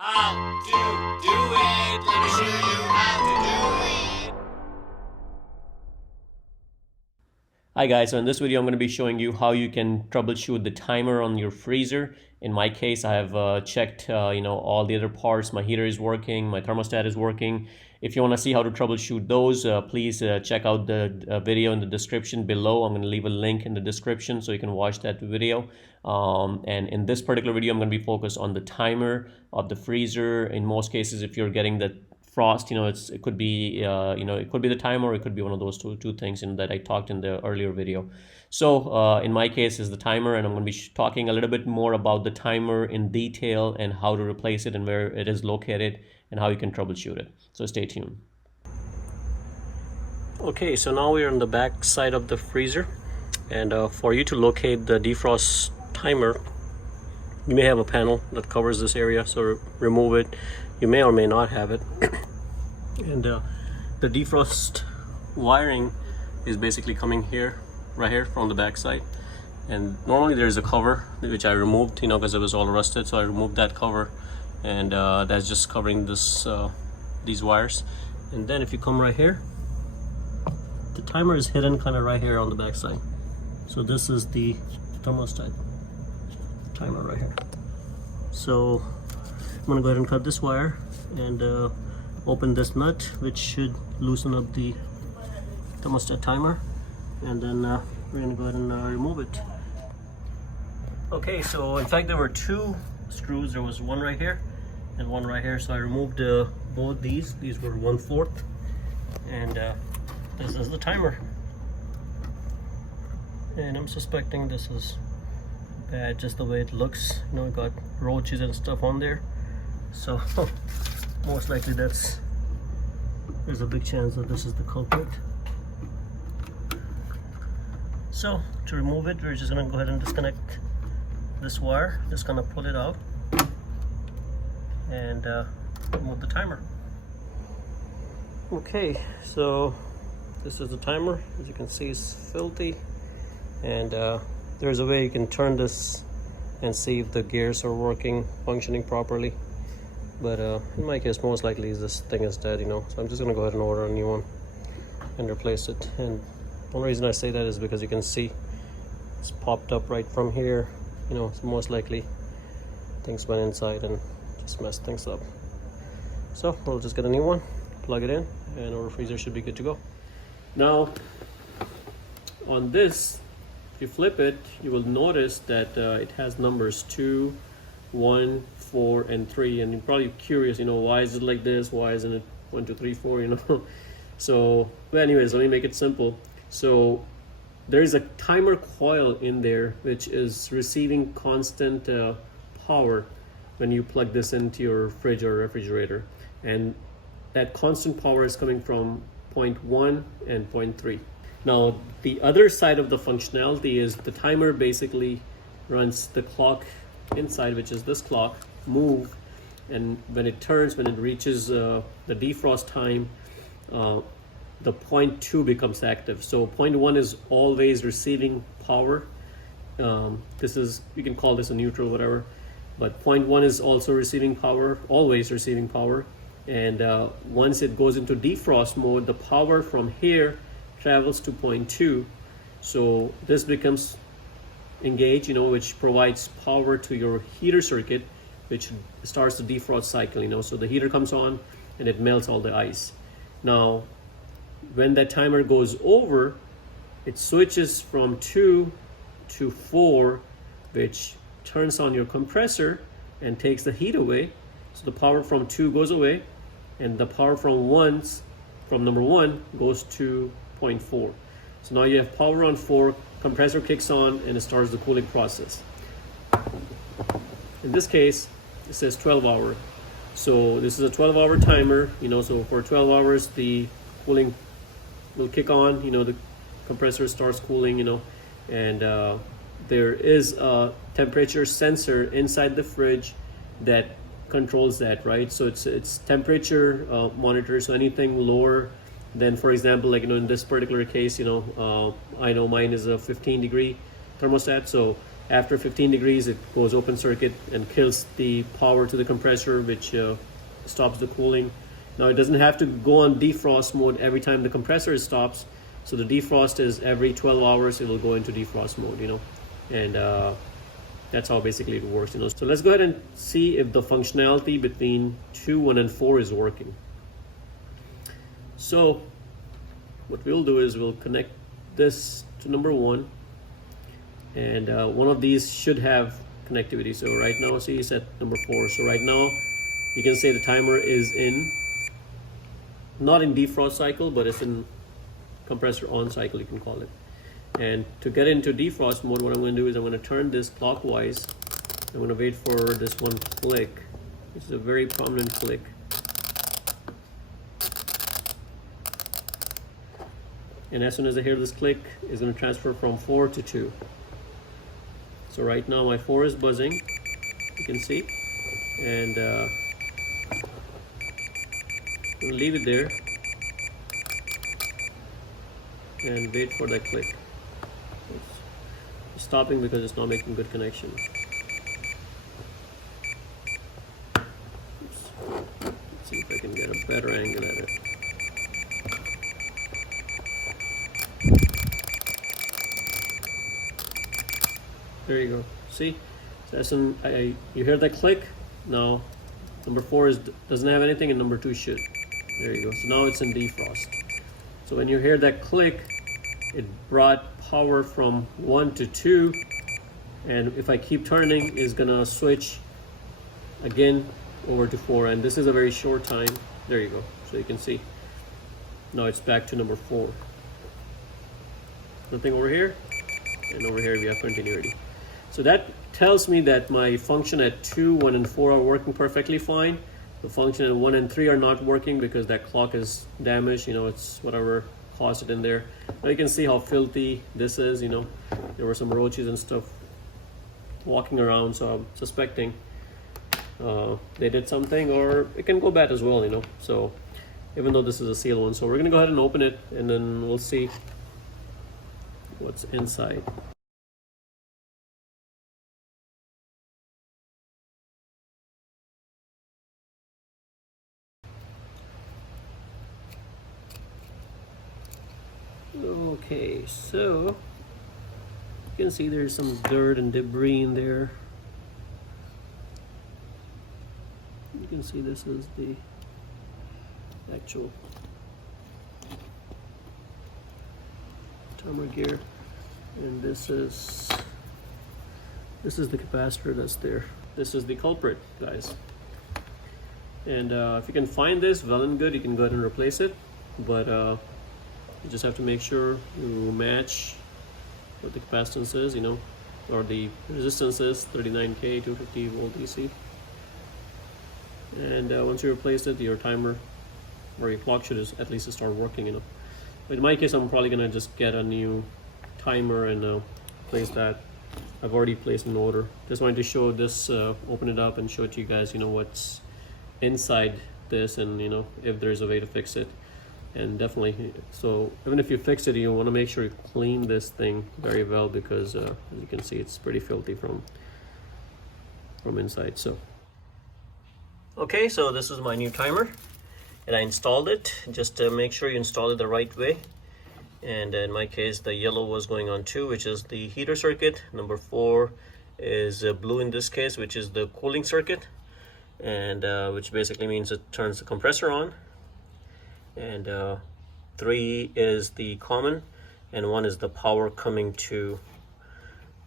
How to do it. Let me show you how to do it. Hi guys, so in this video I'm going to be showing you how you can troubleshoot the timer on your freezer. In my case, I have checked all the other parts. My heater is working, my thermostat is working. If you want to see how to troubleshoot those, please check out the video in the description below. I'm going to leave a link in the description so you can watch that video. And in this particular video, I'm going to be focused on the timer of the freezer. In most cases, if you're getting the frost, it could be it could be the timer, or it could be one of those two things that I talked in the earlier video. So in my case is the timer, and I'm going to be talking a little bit more about the timer in detail and how to replace it and where it is located and how you can troubleshoot it. So stay tuned. Okay, so now we are on the back side of the freezer, and for you to locate the defrost timer, you may have a panel that covers this area, so remove it. You may or may not have it. And the defrost wiring is basically coming here, right here from the back side. And normally there's a cover which I removed, because it was all rusted, so I removed that cover, and that's just covering this these wires. And then if you come right here, the timer is hidden kind of right here on the back side. So this is the thermostat timer right here. So I'm gonna go ahead and cut this wire and open this nut, which should loosen up the thermostat timer, and then we're gonna go ahead and remove it. Okay, so in fact there were two screws. There was one right here and one right here, so I removed both these. These were 1/4, and this is the timer. And I'm suspecting this is bad, just the way it looks. It got roaches and stuff on there, so most likely there's a big chance that this is the culprit. So to remove it, we're just gonna go ahead and disconnect this wire. Just gonna pull it out and remove the timer. Okay, so this is the timer. As you can see, it's filthy, and there's a way you can turn this and see if the gears are functioning properly. But in my case, most likely this thing is dead, so I'm just gonna go ahead and order a new one and replace it. And the only reason I say that is because you can see it's popped up right from here. So most likely things went inside and just messed things up. So we'll just get a new one, plug it in, and our freezer should be good to go. Now on this, if you flip it, you will notice that it has numbers 2, 1, 4, and 3, and you're probably curious, why is it like this? Why isn't it 1, 2, 3, 4? So, well, anyways, let me make it simple. So there is a timer coil in there which is receiving constant power when you plug this into your fridge or refrigerator, and that constant power is coming from point 1 and point 3. Now the other side of the functionality is the timer basically runs the clock inside, which is this clock, move, and when it turns, when it reaches the defrost time, the point 2 becomes active. So point 1 is always receiving power. This is, you can call this a neutral, whatever, but point 1 is also receiving power, always receiving power. And once it goes into defrost mode, the power from here travels to point 2. So this becomes engaged, which provides power to your heater circuit, which starts the defrost cycle. So the heater comes on and it melts all the ice. Now when that timer goes over, it switches from 2 to 4, which turns on your compressor and takes the heat away. So the power from 2 goes away, and the power from number 1 goes to point 4. So now you have power on 4, compressor kicks on, and it starts the cooling process. In this case, it says 12 hour. So this is a 12-hour timer, so for 12 hours the cooling will kick on, the compressor starts cooling, and there is a temperature sensor inside the fridge that controls that, right? So it's temperature monitor. So anything lower than, for example, in this particular case, I know mine is a 15-degree thermostat, so After 15 degrees, it goes open circuit and kills the power to the compressor, which stops the cooling. Now it doesn't have to go on defrost mode every time the compressor stops. So the defrost is every 12 hours, it will go into defrost mode, and that's how basically it works, So let's go ahead and see if the functionality between 2, 1, and 4 is working. So what we'll do is we'll connect this to number 1, and one of these should have connectivity. So right now, see, it's at number 4. So right now you can say the timer is not in defrost cycle, but it's in compressor on cycle, you can call it. And to get into defrost mode, what I'm going to do is I'm going to turn this clockwise. I'm going to wait for this one click. This is a very prominent click. And as soon as I hear this click, it's going to transfer from 4 to 2. So right now my 4 is buzzing, you can see, and I'm going to leave it there and wait for that click. It's stopping because it's not making good connection. Oops. Let's see if I can get a better angle at it. There you go. See, so as soon you hear that click, now number 4 doesn't have anything, and number 2 should. There you go. So now it's in defrost. So when you hear that click, it brought power from 1 to 2, and if I keep turning, it's gonna switch again over to 4, and this is a very short time. There you go. So you can see now it's back to number 4. Nothing over here, and over here we have continuity. So that tells me that my function at 2, 1, and 4 are working perfectly fine. The function at 1 and 3 are not working because that clock is damaged. It's whatever caused it in there. Now you can see how filthy this is. There were some roaches and stuff walking around, so I'm suspecting they did something, or it can go bad as well. So even though this is a sealed one, so we're gonna go ahead and open it, and then we'll see what's inside. Okay, so you can see there's some dirt and debris in there. You can see this is the actual timer gear, and this is the capacitor that's there. This is the culprit, guys. And if you can find this, well and good, you can go ahead and replace it, but you just have to make sure you match what the capacitance is, or the resistance is 39K, 250 volt DC. And once you replace it, your timer or your clock should at least start working, But in my case, I'm probably gonna just get a new timer and place that. I've already placed an order. Just wanted to show this, open it up and show it to you guys, what's inside this, and if there's a way to fix it. And definitely, so even if you fix it, you want to make sure you clean this thing very well, because as you can see, it's pretty filthy from inside. So okay, so this is my new timer, and I installed it. Just to make sure you install it the right way. And in my case, the yellow was going on 2, which is the heater circuit. Number 4 is blue in this case, which is the cooling circuit, and which basically means it turns the compressor on. And 3 is the common, and 1 is the power coming to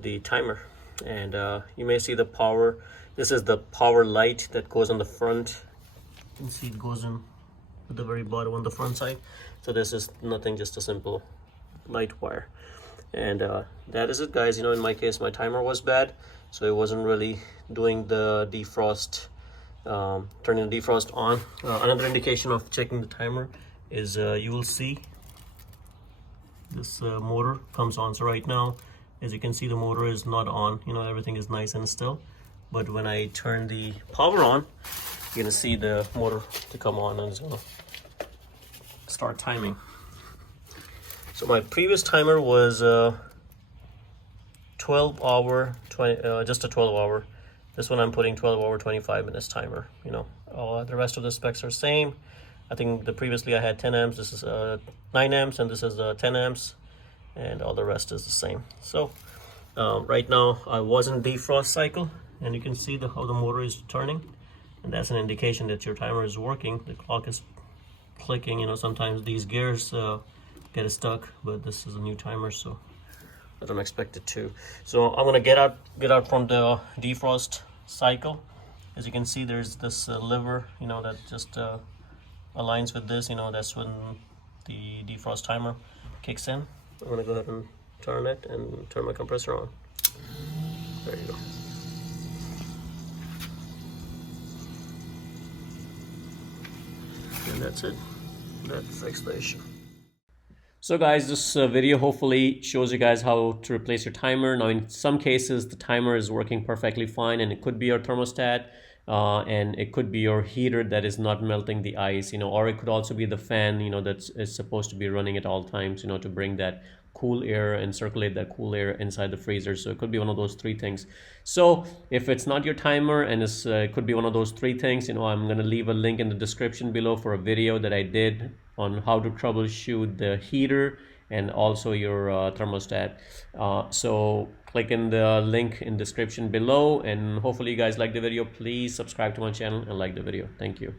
the timer. And you may see the power. This is the power light that goes on the front. You can see it goes in at the very bottom on the front side. So this is nothing, just a simple light wire. And that is it, guys. In my case, my timer was bad, so it wasn't really doing the defrost, turning the defrost on. Another indication of checking the timer is you will see this motor comes on. So right now, as you can see, the motor is not on. Everything is nice and still. But when I turn the power on, you're gonna see the motor to come on, and it's gonna start timing. So my previous timer was 12 hour 20 just a 12 hour. This one I'm putting 12 hour 25 minutes timer. You know, the rest of the specs are same. I think previously I had 10 amps. This is 9 amps, and this is 10 amps, and all the rest is the same. So right now I was in defrost cycle, and you can see how the motor is turning, and that's an indication that your timer is working. The clock is clicking. You know, sometimes these gears get stuck, but this is a new timer, so I don't expect it to. So I'm gonna get out from the defrost cycle. As you can see, there's this lever, you know, that just aligns with this. You know, that's when the defrost timer kicks in. I'm gonna go ahead and turn it and turn my compressor on. There you go. And that's it. That fixed the issue. So guys, this video hopefully shows you guys how to replace your timer. Now in some cases the timer is working perfectly fine, and it could be your thermostat, and it could be your heater that is not melting the ice, you know, or it could also be the fan, you know, that is supposed to be running at all times, you know, to bring that cool air and circulate that cool air inside the freezer. So it could be one of those three things. So if it's not your timer and it could be one of those three things, you know, I'm going to leave a link in the description below for a video that I did on how to troubleshoot the heater and also your thermostat. So click in the link in description below, and hopefully you guys like the video. Please subscribe to my channel and like the video. Thank you.